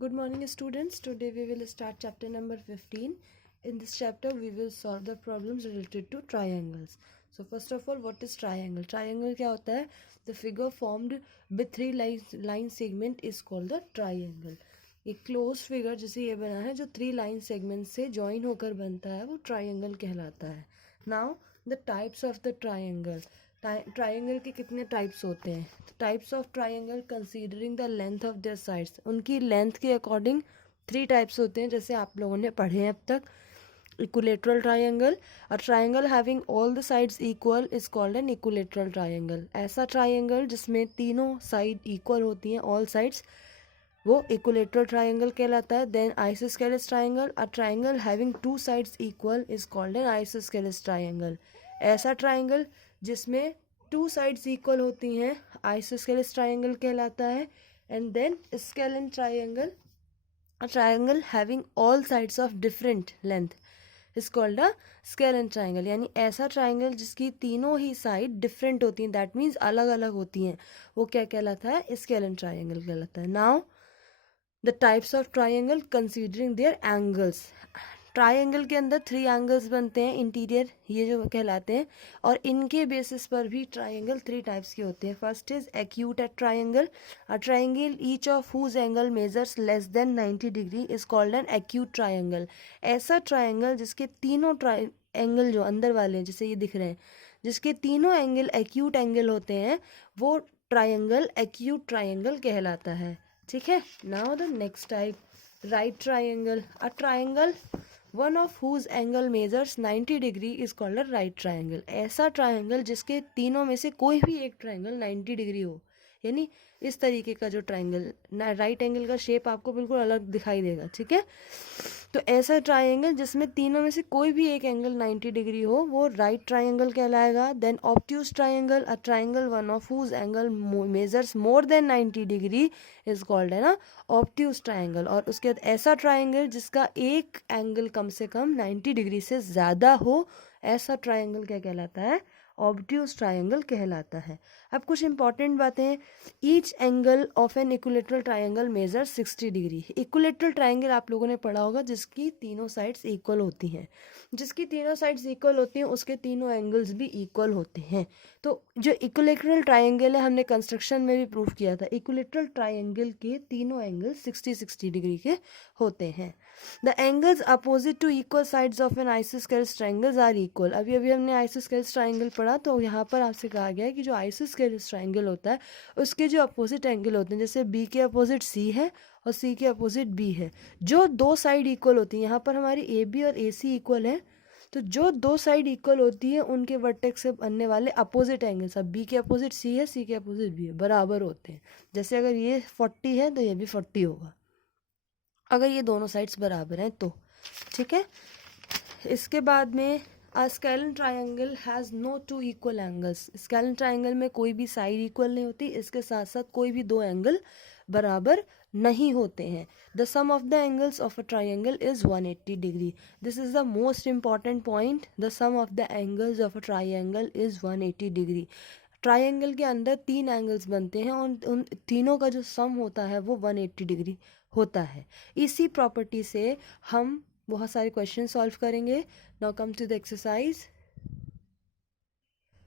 Good morning students. Today we will start chapter number 15. In this chapter we will solve the problems related to triangles. So first of all, what is triangle? Triangle क्या होता है? The figure formed with three line segment is called the triangle. एक closed figure जैसे ये बना है जो 3 line segment से join होकर बनता है वो triangle कहलाता है. Now the types of the triangle. Triangle के कितने टाइप्स होते हैं? Types of triangle considering the length of their sides, उनकी लेंथ के अकॉर्डिंग 3 टाइप्स होते हैं जैसे आप लोगों ने पढ़े हैं अब तक. Equilateral triangle, a triangle having all the sides equal is called an equilateral triangle. ऐसा ट्राइंगल जिसमें तीनों साइड इक्वल होती हैं, ऑल साइड्स, वो इक्विलेटरल ट्राइंगल कहलाता है. Then isosceles triangle, a triangle having 2 sides equal is called an isosceles triangle. ऐसा triangle जिसमें 2 साइड्स इक्वल होती हैं आइसोस्केलेस ट्राइंगल कहलाता है. And then scalene triangle, a triangle having all sides of different length is called a scalene triangle. यानी ऐसा triangle जिसकी तीनों ही साइड डिफरेंट होती हैं, दैट मीन्स अलग अलग होती हैं, वो क्या कहलाता है? स्केलेन ट्राइंगल कहलाता है. Now the types of triangle considering their angles. Triangle के अंदर 3 एंगल्स बनते हैं, इंटीरियर ये जो कहलाते हैं, और इनके बेसिस पर भी ट्राइंगल 3 टाइप्स के होते हैं. First is acute at triangle, a triangle each of whose angle measures less than 90 degree is called an acute triangle. ऐसा ट्राइंगल जिसके तीनों एंगल जो अंदर वाले हैं, जैसे ये दिख रहे हैं, जिसके तीनों एंगल एक्यूट एंगल होते हैं, वो ट्राइंगल एक्यूट ट्राइंगल कहलाता है. ठीक है. Now the next type, right triangle, a triangle one of whose angle measures 90 degree is called a right triangle. ऐसा ट्राइंगल जिसके तीनों में से कोई भी एक ट्राइंगल 90 डिग्री हो, यानी इस तरीके का जो ट्राइंगल, राइट एंगल का शेप आपको बिल्कुल अलग दिखाई देगा. ठीक है. तो ऐसा ट्राइंगल जिसमें तीनों में से कोई भी एक एंगल 90 डिग्री हो वो राइट ट्राइंगल कहलाएगा. Then obtuse triangle, a triangle one of whose angle measures more than 90 degree is called है ना ऑब्ट्यूज ट्राइंगल. और उसके बाद ऐसा ट्राइंगल जिसका एक एंगल कम से कम 90 डिग्री से ज़्यादा हो, ऐसा ट्राइंगल क्या कहलाता है? ऑब्ट्यूज ट्राइंगल कहलाता है. अब कुछ इंपॉर्टेंट बातें. Each angle of an equilateral triangle measure 60 degree. Equilateral triangle आप लोगों ने पढ़ा होगा जिसकी तीनों साइड्स इक्वल होती हैं. जिसकी तीनों साइड्स इक्वल होती हैं उसके तीनों एंगल्स भी इक्वल होते हैं. तो जो इक्विलेटरल ट्राइंगल है, हमने कंस्ट्रक्शन में भी प्रूफ किया था, इक्विलेटरल ट्राइंगल के तीनों एंगल 60 डिग्री के होते हैं. The angles opposite to equal sides of an isosceles triangles are equal. अभी अभी हमने आइसोस्केलेस ट्राइंगल पढ़ा, तो यहाँ पर आपसे कहा गया है कि जो आइसोस्केलेस ट्राइंगल होता है उसके जो अपोजिट एंगल होते हैं, जैसे बी के अपोजिट सी है और सी के अपोजिट बी है, जो 2 साइड इक्वल होती हैं, यहाँ पर हमारी ए बी और ए सी इक्वल है, तो जो 2 साइड इक्वल होती है उनके वर्टेक्स से बनने वाले अपोजिट एंगल्स, अब बी के अपोजिट सी है, सी के अपोजिट बी है, बराबर होते हैं. जैसे अगर ये 40 है तो ये भी 40 होगा, अगर ये दोनों साइड्स बराबर हैं तो. ठीक है. इसके बाद में a scalene triangle has no 2 equal angles. Scalene triangle में कोई भी साइड इक्वल नहीं होती, इसके साथ साथ कोई भी 2 एंगल बराबर नहीं होते हैं. The sum of the angles of a triangle is 180 degree. This is the most important point. The sum of the angles of a triangle is 180 degree. Triangle के अंदर 3 एंगल्स बनते हैं और उन तीनों का जो सम होता है वो 180 डिग्री होता है. इसी प्रॉपर्टी से हम बहुत सारे क्वेश्चन सॉल्व करेंगे. Now come to the exercise.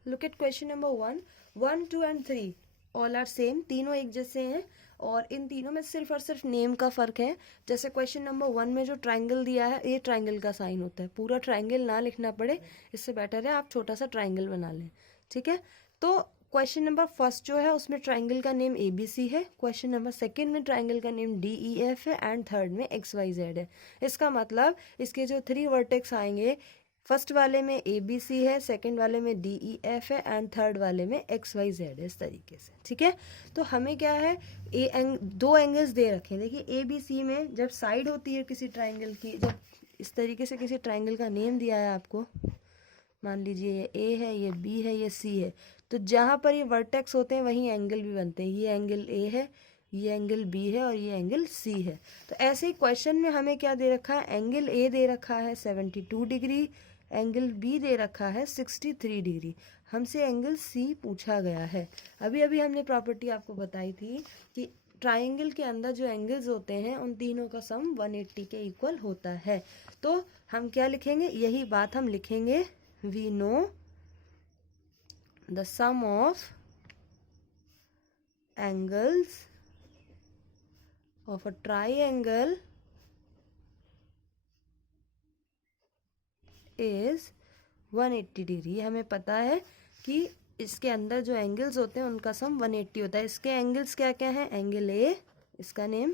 Look at question number 1. 1, 2 and 3 all are same. तीनों एक जैसे हैं और इन तीनों में सिर्फ और सिर्फ नेम का फ़र्क है. जैसे क्वेश्चन नंबर 1 में जो ट्राइंगल दिया है, ये ट्राइंगल का साइन होता है. पूरा ट्राइंगल ना लिखना पड़े, इससे बेटर है आप छोटा सा ट्राइंगल बना लें. ठीक है. तो क्वेश्चन नंबर फर्स्ट जो है उसमें ट्राइंगल का नेम ए बी सी है. क्वेश्चन नंबर सेकंड में ट्राइंगल का नेम डी ई एफ है एंड थर्ड में एक्स वाई जेड है. इसका मतलब इसके जो 3 वर्टेक्स आएंगे, फर्स्ट वाले में ए बी सी है, सेकंड वाले में डी ई एफ है एंड थर्ड वाले में एक्स वाई जेड है, इस तरीके से. ठीक है. तो हमें क्या है, 2 एंगल्स दे रखे हैं. देखिए ए बी सी में जब साइड होती है किसी ट्राइंगल की, जब इस तरीके से किसी ट्राइंगल का नेम दिया है आपको, मान लीजिए ये ए है, ये बी है, ये सी है, तो जहाँ पर ये वर्टेक्स होते हैं वहीं एंगल भी बनते हैं. ये एंगल ए है, ये एंगल बी है और ये एंगल सी है. तो ऐसे ही क्वेश्चन में हमें क्या दे रखा है, एंगल ए दे रखा है 72 डिग्री, एंगल बी दे रखा है 63 डिग्री. हमसे एंगल सी पूछा गया है. अभी अभी हमने प्रॉपर्टी आपको बताई थी कि ट्राइंगल के अंदर जो एंगल्स होते हैं उन तीनों का सम 180 के इक्वल होता है। तो हम क्या लिखेंगे, यही बात हम लिखेंगे, we know the sum of angles of a triangle is 180 degree. हमें पता है कि इसके अंदर जो एंगल्स होते हैं उनका सम 180 होता है। इसके एंगल्स क्या क्या हैं, एंगल ए इसका नेम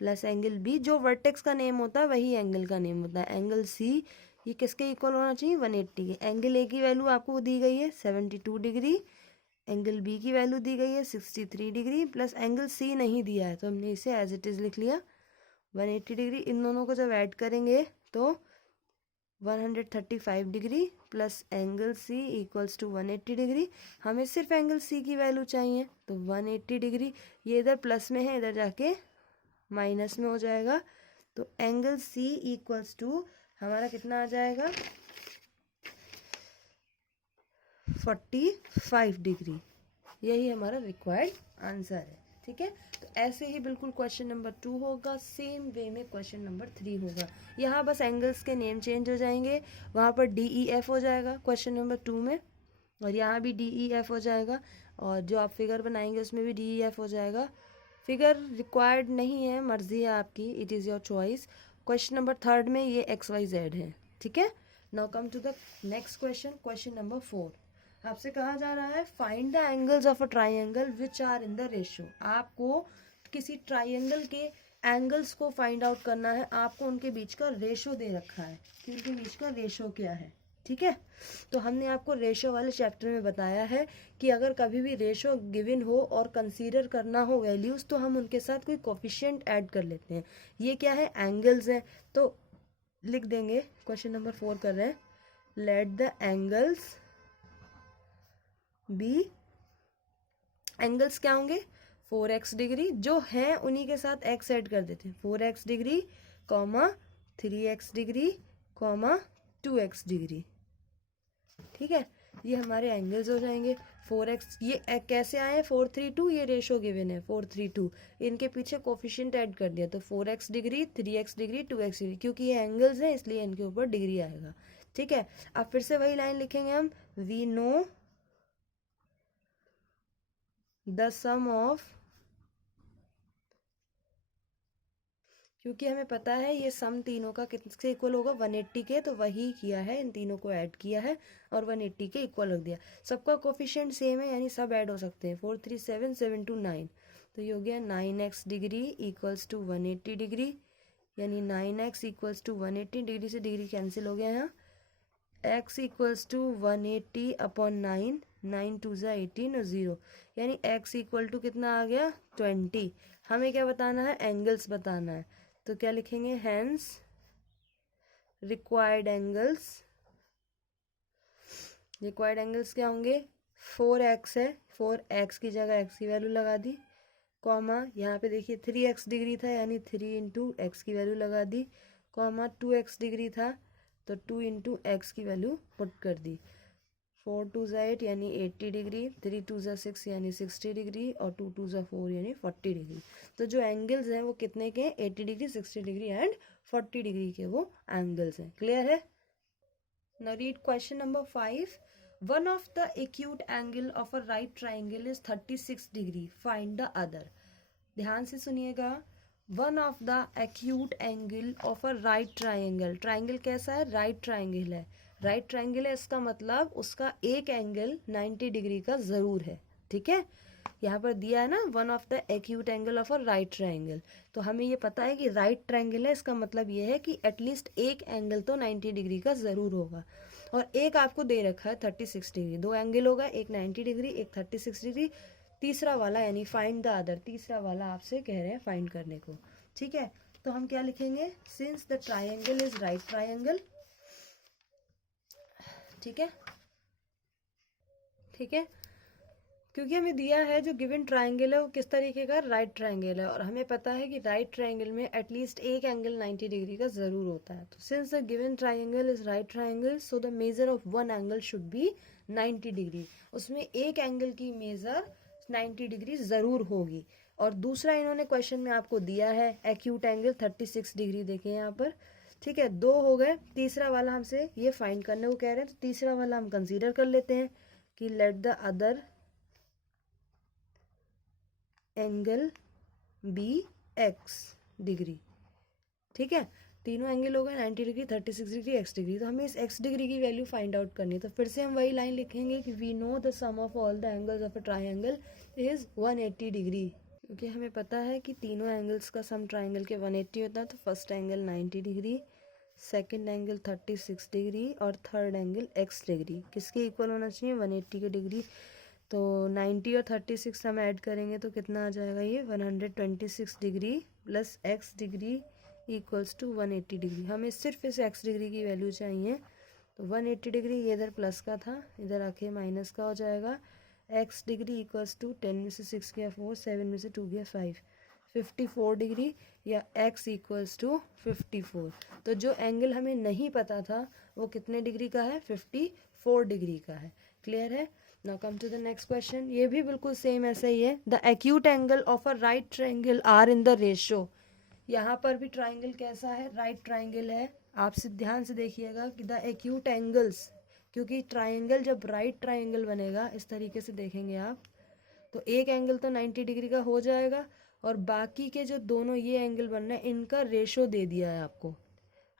प्लस एंगल बी, जो वर्टेक्स का नेम होता है वही एंगल का नेम होता है। एंगल सी ये किसके इक्वल होना चाहिए, 180 के। एंगल ए की वैल्यू आपको दी गई है 72 डिग्री, एंगल बी की वैल्यू दी गई है 63 डिग्री, प्लस एंगल सी नहीं दिया है तो हमने इसे एज इट इज़ लिख लिया 180 डिग्री। इन दोनों को जब ऐड करेंगे तो 135 degree plus angle C equals to 180 degree. हमें सिर्फ एंगल सी की वैल्यू चाहिए तो 180 डिग्री, ये इधर प्लस में है इधर जाके माइनस में हो जाएगा। तो एंगल सी इक्वल्स टू हमारा कितना आ जाएगा 45 डिग्री। यही हमारा रिक्वायर्ड आंसर है। ठीक है, तो ऐसे ही बिल्कुल क्वेश्चन नंबर 2 होगा, सेम वे में क्वेश्चन नंबर 3 होगा। यहाँ बस एंगल्स के नेम चेंज हो जाएंगे, वहाँ पर DEF हो जाएगा क्वेश्चन नंबर 2 में, और यहाँ भी DEF हो जाएगा, और जो आप फिगर बनाएंगे उसमें भी DEF हो जाएगा। फिगर रिक्वायर्ड नहीं है, मर्जी है आपकी, it is your choice. Question number 3 में ये XYZ है। ठीक है, now come to the next question, question number 4। आपसे कहा जा रहा है find the angles of a triangle which are in the ratio. आपको किसी ट्राइंगल के एंगल्स को फाइंड आउट करना है, आपको उनके बीच का रेशो दे रखा है कि उनके बीच का रेशो क्या है। ठीक है, तो हमने आपको रेशो वाले चैप्टर में बताया है कि अगर कभी भी रेशो गिवन हो और कंसीडर करना हो वैल्यूज तो हम उनके साथ कोई कोफिशिएंट ऐड कर लेते हैं। ये क्या है, एंगल्स है, तो लिख देंगे, क्वेश्चन नंबर 4 कर रहे हैं, let the angles be, angles क्या होंगे 4x डिग्री, जो है उन्हीं के साथ x ऐड कर देते हैं, 4x degree comma 3x degree comma 2x degree. ठीक है, ये हमारे एंगल्स हो जाएंगे। 4x ये कैसे आए, 432, ये रेशो गिवन है 432, इनके पीछे कोफिशिएंट ऐड कर दिया तो 4x degree 3x degree 2x degree, क्योंकि ये एंगल्स हैं इसलिए इनके ऊपर डिग्री आएगा। ठीक है, अब फिर से वही लाइन लिखेंगे हम, we know the sum of, क्योंकि हमें पता है ये सम तीनों का किससे इक्वल होगा 180 के, तो वही किया है, इन तीनों को ऐड किया है और 180 के इक्वल रख दिया। सबका कोफिशिएंट सेम है यानी सब ऐड हो सकते हैं, 4 3 7 7 2 9, तो ये हो गया 9x degree equals to 180 degree, यानी 9x इक्वल्स टू 180 डिग्री से डिग्री कैंसिल हो गया यहाँ, x इक्वल्स टू 180 अपॉन 9, 9 2 ज़ा 18 और 0, यानी x इक्वल टू कितना आ गया 20। हमें क्या बताना है, एंगल्स बताना है, तो क्या लिखेंगे, hence required angles, required angles क्या होंगे, 4x है, 4x की जगह x की वैल्यू लगा दी, कॉमा यहाँ पे देखिए 3x डिग्री था यानी 3 इंटू एक्स की वैल्यू लगा दी, कॉमा 2x डिग्री था तो 2 इंटू एक्स की वैल्यू पुट कर दी, 4 2 ज़ा 8 यानी 80 डिग्री, 3 2 ज़ा 6 यानी 60 डिग्री और 2 2 ज़ा 4 यानी 40 डिग्री। तो जो एंगल्स हैं वो कितने के, 80 डिग्री 60 डिग्री एंड 40 डिग्री के वो एंगल्स हैं। क्लियर है, now read question number 5। One of the acute angle of a right triangle is 36 degree, find the other. ध्यान से सुनिएगा, one of the acute angle of a right triangle, triangle कैसा है, right triangle है, right triangle है इसका मतलब उसका एक एंगल 90 डिग्री का ज़रूर है। ठीक है, यहाँ पर दिया है ना one of the acute angle of a right triangle, तो हमें ये पता है कि राइट ट्राइंगल है, इसका मतलब ये है कि एटलीस्ट एक एंगल तो 90 डिग्री का ज़रूर होगा, और एक आपको दे रखा है 36 डिग्री, दो एंगल होगा, एक 90 डिग्री एक 36 डिग्री, तीसरा वाला यानी फाइंड द अदर, तीसरा वाला आपसे कह रहे हैं फाइंड करने को। ठीक है, तो हम क्या लिखेंगे, since the triangle is right triangle. ठीक है, ठीक है, क्योंकि हमें दिया है जो गिवन ट्राइंगल है वो किस तरीके का, राइट ट्राइंगल है, और हमें पता है कि राइट ट्राइंगल में एटलीस्ट एक एंगल 90 डिग्री का ज़रूर होता है। तो since the given triangle is right triangle so the measure of one angle should be 90 degree, उसमें एक एंगल की मेजर 90 डिग्री ज़रूर होगी। और दूसरा इन्होंने क्वेश्चन में आपको दिया है एक्यूट एंगल 36 डिग्री, देखें यहाँ पर, ठीक है। दो हो गए, तीसरा वाला हमसे ये फाइंड करने को कह रहे हैं, तो तीसरा वाला हम कंसीडर कर लेते हैं कि let the other angle be x degree, ठीक है। तीनों एंगल हो गए 90 डिग्री, 36 डिग्री, एक्स डिग्री। तो हमें इस एक्स डिग्री की वैल्यू फाइंड आउट करनी है। तो फिर से हम वही लाइन लिखेंगे कि we know the sum of all the angles of a triangle is 180 degree, क्योंकि हमें पता है कि तीनों एंगल्स का सम ट्राइंगल के 180 होता है। तो first angle 90 degree, second angle 36 degree और थर्ड एंगल एक्स डिग्री किसके इक्वल होना चाहिए, 180 के डिग्री। तो 90 और 36 हम ऐड करेंगे तो कितना आ जाएगा, ये 126 degree plus x degree equals to 180 degree. हमें सिर्फ इस एक्स डिग्री की वैल्यू चाहिए। तो 180 डिग्री ये इधर प्लस का था, इधर आके माइनस का हो जाएगा। एक्स डिग्री इक्वल्स टू 10 में से 6 गया 4, 7 में से 2 गया 5, 54 डिग्री, या x इक्वल्स टू 54। तो जो एंगल हमें नहीं पता था वो कितने डिग्री का है, 54 डिग्री का है। क्लियर है। Now come to the next question. ये भी बिल्कुल सेम ऐसा ही है। The acute angle of a right triangle are in the ratio. यहाँ पर भी ट्राइंगल कैसा है, राइट ट्राइंगल है। आप ध्यान से देखिएगा कि द एक्यूट एंगल्स, क्योंकि ट्राइंगल जब राइट ट्राइंगल बनेगा इस तरीके से देखेंगे आप, तो एक एंगल तो 90 डिग्री का हो जाएगा और बाकी के जो दोनों ये एंगल बन रहे हैं इनका रेशो दे दिया है आपको।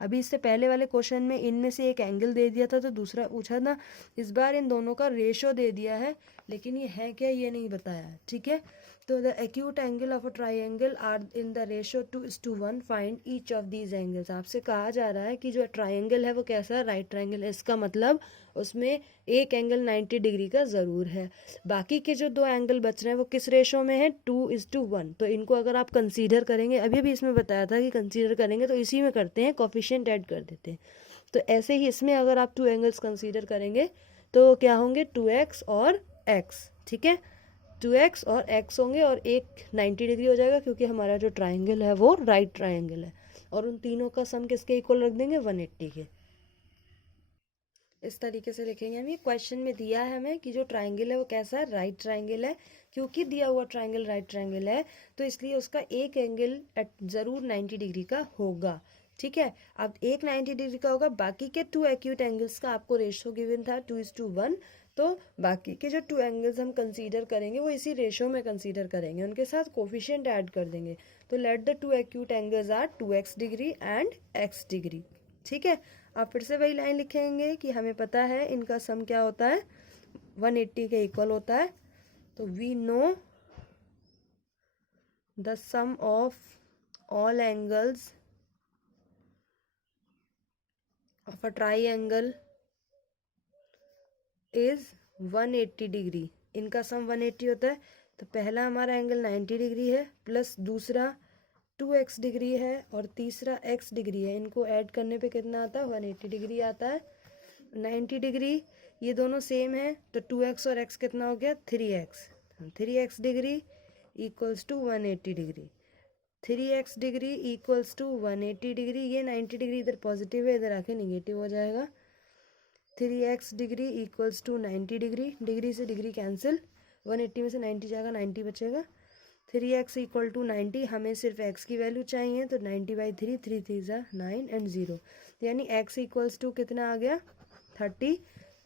अभी इससे पहले वाले क्वेश्चन में इनमें से एक एंगल दे दिया था तो दूसरा पूछा था, इस बार इन दोनों का रेशो दे दिया है, लेकिन ये है क्या ये नहीं बताया है, ठीक है। तो the acute angle of a triangle are in the ratio 2:1, find each of these angles. आपसे कहा जा रहा है कि जो ट्राइंगल है वो कैसा है, राइट ट्राइंगल है। इसका मतलब उसमें एक एंगल 90 डिग्री का ज़रूर है। बाकी के जो दो एंगल बच रहे हैं वो किस रेशो में है, 2:1। तो इनको अगर आप कंसीडर करेंगे, अभी भी इसमें बताया था कि कंसीडर करेंगे, तो इसी में करते हैं, कोफिशिएंट ऐड कर देते हैं। तो ऐसे ही इसमें अगर आप 2 एंगल्स कंसीडर करेंगे तो क्या होंगे, 2x और x, ठीक है। 2x और x होंगे और एक 90 डिग्री हो जाएगा, क्योंकि हमारा जो ट्राइंगल है वो राइट ट्राइंगल है। और उन तीनों का सम किसके इक्वल रख देंगे, 180 के। इस तरीके से लिखेंगे हम। ये क्वेश्चन में दिया है हमें कि जो ट्राइंगल है वो कैसा है, राइट ट्राइंगल है। क्योंकि दिया हुआ ट्राइंगल राइट ट्राइंगल है तो इसलिए उसका एक एंगल ज़रूर 90 डिग्री का होगा, ठीक है। अब एक 90 डिग्री का होगा, बाकी के 2 एक्यूट एंगल्स का आपको रेशो गिवन था 2:1। तो बाकी के जो 2 एंगल्स हम कंसीडर करेंगे वो इसी रेशो में कंसीडर करेंगे, उनके साथ कोफिशिएंट ऐड कर देंगे। तो let the 2 acute angles are 2x degree and x degree, ठीक है। आप फिर से वही लाइन लिखेंगे कि हमें पता है इनका सम क्या होता है, 180 के इक्वल होता है। तो we know the sum of all angles of a triangle is 180 degree. इनका सम 180 होता है। तो पहला हमारा एंगल 90 डिग्री है, प्लस दूसरा 2x डिग्री है और तीसरा x डिग्री है। इनको ऐड करने पे कितना आता है, 180 डिग्री आता है। 90 डिग्री ये दोनों सेम है, तो 2x और x कितना हो गया, 3x। 3x degree equals to 180 degree, 3x degree equals to 180 degree. ये 90 डिग्री इधर पॉजिटिव है, इधर आके निगेटिव हो जाएगा। 3x degree equals to 90 degree, डिग्री से डिग्री कैंसिल, 180 में से 90 जाएगा, 90 बचेगा। 3x इक्वल टू 90, हमें सिर्फ x की वैल्यू चाहिए, तो 90/3, 3 3 ज़ा 9 एंड 0, यानी x इक्वल्स टू कितना आ गया, 30।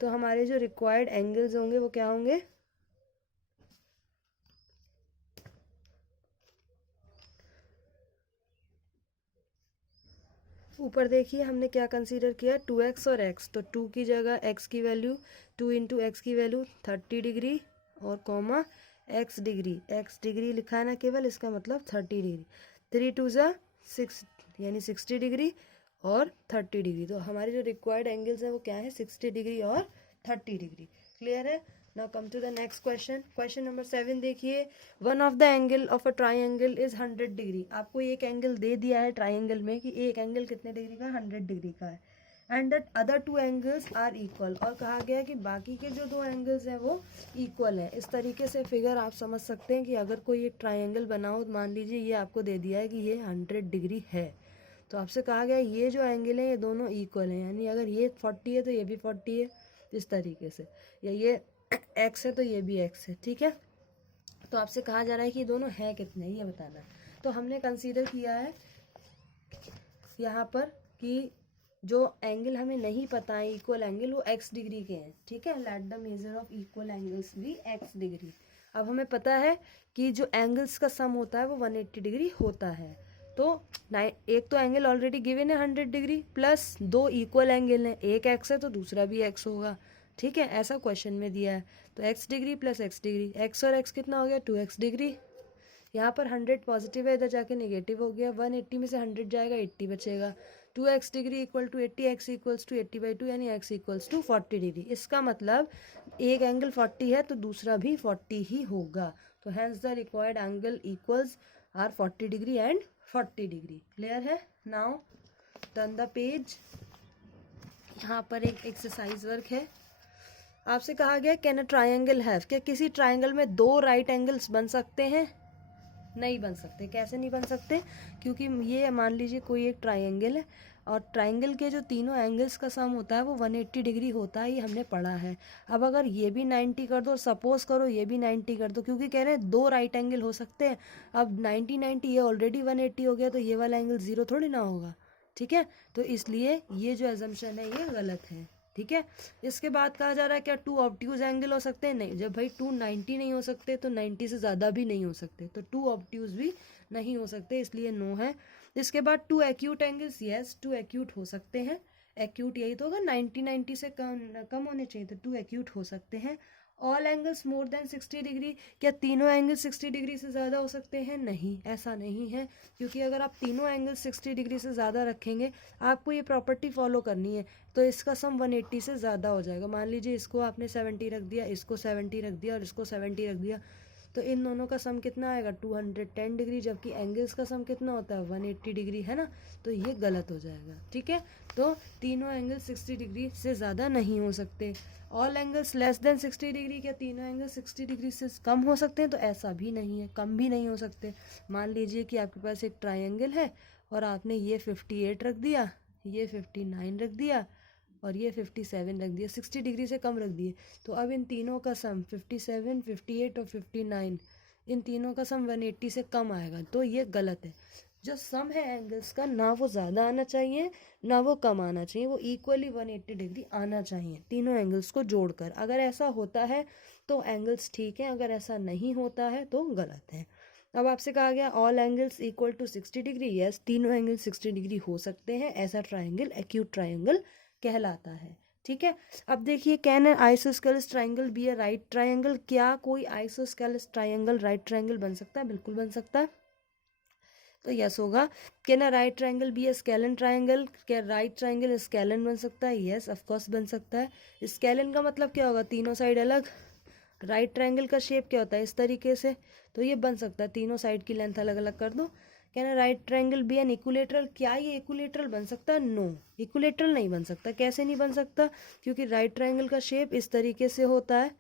तो हमारे जो रिक्वायर्ड एंगल्स होंगे वो क्या होंगे, ऊपर देखिए हमने क्या कंसीडर किया, 2x और x। तो 2 की जगह x की वैल्यू, 2 इंटू एक्स की वैल्यू 30 डिग्री और कॉमा x डिग्री लिखा है ना केवल, इसका मतलब 30 डिग्री। 3 2 ज़ा 6 यानी 60 डिग्री और 30 डिग्री। तो हमारे जो रिक्वायर्ड एंगल्स हैं वो क्या है, 60 डिग्री और 30 डिग्री। क्लियर है। Now come to the next question. Question number 7 देखिए। One of the angle of a triangle is 100 degree. आपको एक एंगल दे दिया है ट्राइंगल में कि एक एंगल कितने डिग्री का, 100 डिग्री का है। And that other 2 angles are equal, और कहा गया है कि बाकी के जो 2 एंगल्स हैं वो इक्वल है। इस तरीके से फिगर आप समझ सकते हैं कि अगर कोई एक ट्राइंगल बना हो, मान लीजिए ये आपको दे दिया है कि ये 100 डिग्री है, तो आपसे कहा गया ये जो एंगल है ये दोनों इक्वल हैं, यानी अगर ये 40 है तो ये भी 40 है, इस तरीके से, या ये x है तो ये भी x है, ठीक है। तो आपसे कहा जा रहा है कि दोनों हैं कितने, ये बताना। तो हमने कंसीडर किया है यहाँ पर कि जो एंगल हमें नहीं पता है इक्वल एंगल, वो x डिग्री के हैं, ठीक है। Let the measure of equal angles भी x डिग्री। अब हमें पता है कि जो एंगल्स का सम होता है वो 180 डिग्री होता है। तो एक तो एंगल ऑलरेडी गिवन है 100 डिग्री, प्लस दो इक्वल एंगल हैं, एक x है तो दूसरा भी x होगा, ठीक है। ऐसा क्वेश्चन में दिया है। तो x degree plus x degree, x और x कितना हो गया 2x डिग्री। यहाँ पर 100 पॉजिटिव है, इधर जाके नेगेटिव हो गया, 180 में से 100 जाएगा 80 बचेगा। 2x degree equal to 80, x equals to 80/2 यानी x इक्वल्स टू 40 डिग्री। इसका मतलब एक एंगल 40 है तो दूसरा भी 40 ही होगा। तो hence the required angle equals are 40 degree and 40 degree. Clear है? Now turn the page. यहाँ पर एक एक्सरसाइज वर्क है। आपसे कहा गया कैन अ ट्राइंगल हैव, क्या किसी ट्राइंगल में दो राइट एंगल्स बन सकते हैं? नहीं बन सकते। कैसे नहीं बन सकते? क्योंकि ये मान लीजिए कोई एक ट्राइंगल है और ट्राइंगल के जो तीनों एंगल्स का सम होता है वो 180 डिग्री होता है, ये हमने पढ़ा है। अब अगर ये भी 90 कर दो, सपोज करो ये भी 90 कर दो, क्योंकि कह रहे हैं दो राइट एंगल हो सकते हैं। अब 90 ये ऑलरेडी 180 हो गया तो ये वाला एंगल 0 थोड़ी ना होगा, ठीक है। तो इसलिए ये जो एजम्पशन है ये गलत है, ठीक है। इसके बाद कहा जा रहा है क्या टू ऑब्ट्यूज एंगल हो सकते हैं? नहीं। जब भाई 290 नहीं हो सकते तो 90 से ज़्यादा भी नहीं हो सकते, तो टू ऑब्ट्यूज भी नहीं हो सकते, इसलिए नो है। इसके बाद two acute angles, yes two acute हो सकते हैं। एक्यूट यही तो होगा 90 से कम होने चाहिए, तो टू एक्यूट हो सकते हैं। All angles more than 60 degree, क्या तीनों एंगल 60 डिग्री से ज़्यादा हो सकते हैं? नहीं, ऐसा नहीं है, क्योंकि अगर आप तीनों एंगल 60 डिग्री से ज़्यादा रखेंगे, आपको ये प्रॉपर्टी फॉलो करनी है, तो इसका सम 180 से ज़्यादा हो जाएगा। मान लीजिए इसको आपने 70 रख दिया, इसको 70 रख दिया और इसको 70 रख दिया, तो इन दोनों का सम कितना आएगा 210 डिग्री, जबकि एंगल्स का सम कितना होता है 180 डिग्री, है ना। तो ये गलत हो जाएगा, ठीक है। तो तीनों एंगल 60 डिग्री से ज़्यादा नहीं हो सकते। All angles less than 60 degree, क्या तीनों एंगल 60 डिग्री से कम हो सकते हैं? तो ऐसा भी नहीं है, कम भी नहीं हो सकते। मान लीजिए कि आपके पास एक ट्राइंगल है और आपने ये 58 रख दिया, ये 59 रख दिया और ये 57 रख दिया, 60 डिग्री से कम रख दिए। तो अब इन तीनों का सम 57, 58 और 59, इन तीनों का सम 180 से कम आएगा, तो ये गलत है। जो सम है एंगल्स का, ना वो ज़्यादा आना चाहिए ना वो कम आना चाहिए, वो इक्वली 180 डिग्री आना चाहिए तीनों एंगल्स को जोड़कर। अगर ऐसा होता है तो एंगल्स ठीक है, अगर ऐसा नहीं होता है तो गलत है। अब आपसे कहा गया all angles equal to 60 degree, yes तीनों एंगल 60 डिग्री हो सकते हैं, ऐसा ट्राइंगल एक्यूट ट्राइंगल कहलाता है, ठीक है। अब देखिए can an isosceles triangle be a right triangle, क्या कोई आइसोस्केलस ट्राइंगल राइट ट्राइंगल बन सकता है? बिल्कुल बन सकता है, तो यस होगा। Can a right triangle be a scalene triangle, क्या राइट ट्राइंगल स्केलन बन सकता है? यस ऑफ कोर्स बन सकता है। स्केलन का मतलब क्या होगा? तीनों साइड अलग। राइट ट्राइंगल का शेप क्या होता है? इस तरीके से, तो ये बन सकता है, तीनों साइड की लेंथ अलग अलग कर दो। Can a right triangle be an equilateral, क्या ये इक्विलेटरल बन सकता है? नो, इक्विलेटरल नहीं बन सकता। कैसे नहीं बन सकता? क्योंकि राइट ट्राइंगल का शेप इस तरीके से होता है,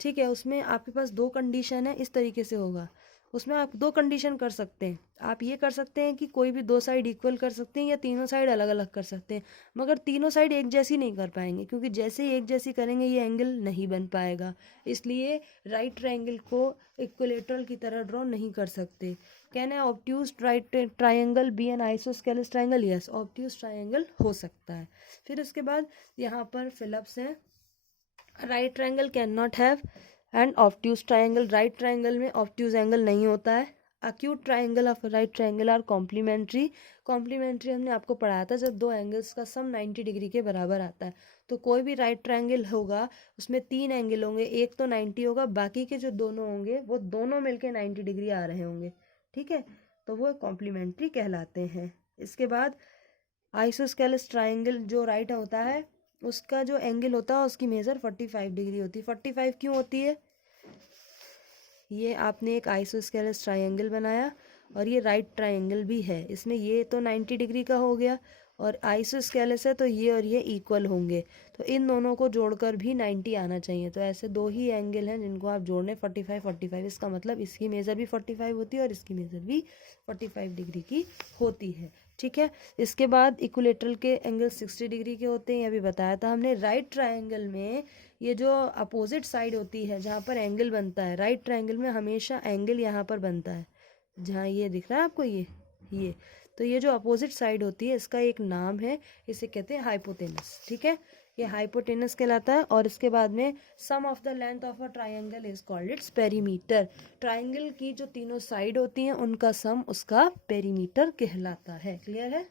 ठीक है। उसमें आपके पास दो कंडीशन है, इस तरीके से होगा। उसमें आप दो कंडीशन कर सकते हैं, आप ये कर सकते हैं कि कोई भी दो साइड इक्वल कर सकते हैं या तीनों साइड अलग अलग कर सकते हैं, मगर तीनों साइड एक जैसी नहीं कर पाएंगे, क्योंकि जैसे ही एक जैसी करेंगे ये एंगल नहीं बन पाएगा। इसलिए राइट ट्राइंगल को इक्विलेटरल की तरह ड्रॉ नहीं कर सकते। कैन है obtuse right triangle be an isosceles triangle? Yes obtuse triangle हो सकता है। फिर उसके बाद यहाँ पर फिलअप्स हैं। Right triangle can not have and obtuse triangle, right triangle में ऑब्ट्यूज एंगल नहीं होता है। Acute triangle of right triangle are complementary, complementary हमने आपको पढ़ाया था जब दो एंगल्स का सम 90 डिग्री के बराबर आता है। तो कोई भी राइट ट्राइंगल होगा उसमें तीन एंगल होंगे, एक तो 90 होगा, बाकी के जो दोनों होंगे वो दोनों मिलके 90 डिग्री आ रहे होंगे, ठीक है। तो वो कॉम्प्लीमेंट्री कहलाते हैं। इसके बाद आइसोस्केलस ट्राइंगल जो राइट होता है उसका जो एंगल होता है उसकी मेजर 45 डिग्री होती है। 45 क्यों होती है? ये आपने एक आइसोस्केलस ट्राइंगल बनाया और ये राइट ट्राइंगल भी है, इसमें ये तो 90 डिग्री का हो गया और आइसोस्केलस है तो ये और ये इक्वल होंगे, तो इन दोनों को जोड़कर भी 90 आना चाहिए। तो ऐसे दो ही एंगल हैं जिनको आप जोड़ने 45 45, इसका मतलब इसकी मेजर भी 45 होती है और इसकी मेजर भी 45 डिग्री की होती है, ठीक है। इसके बाद इक्विलेटरल के एंगल 60 डिग्री के होते हैं, ये भी बताया था हमने। राइट ट्राइंगल में ये जो अपोजिट साइड होती है जहाँ पर एंगल बनता है, राइट ट्रायंगल में हमेशा एंगल यहाँ पर बनता है, जहाँ ये दिख रहा है आपको, ये तो ये जो अपोजिट साइड होती है इसका एक नाम है, इसे कहते हैं हाइपोटेनस। ठीक है, ये हाइपोटेनस कहलाता है। और इसके बाद में sum of the length of a triangle is called its perimeter. Triangle की जो तीनों साइड होती हैं उनका सम उसका पेरीमीटर कहलाता है। क्लियर है?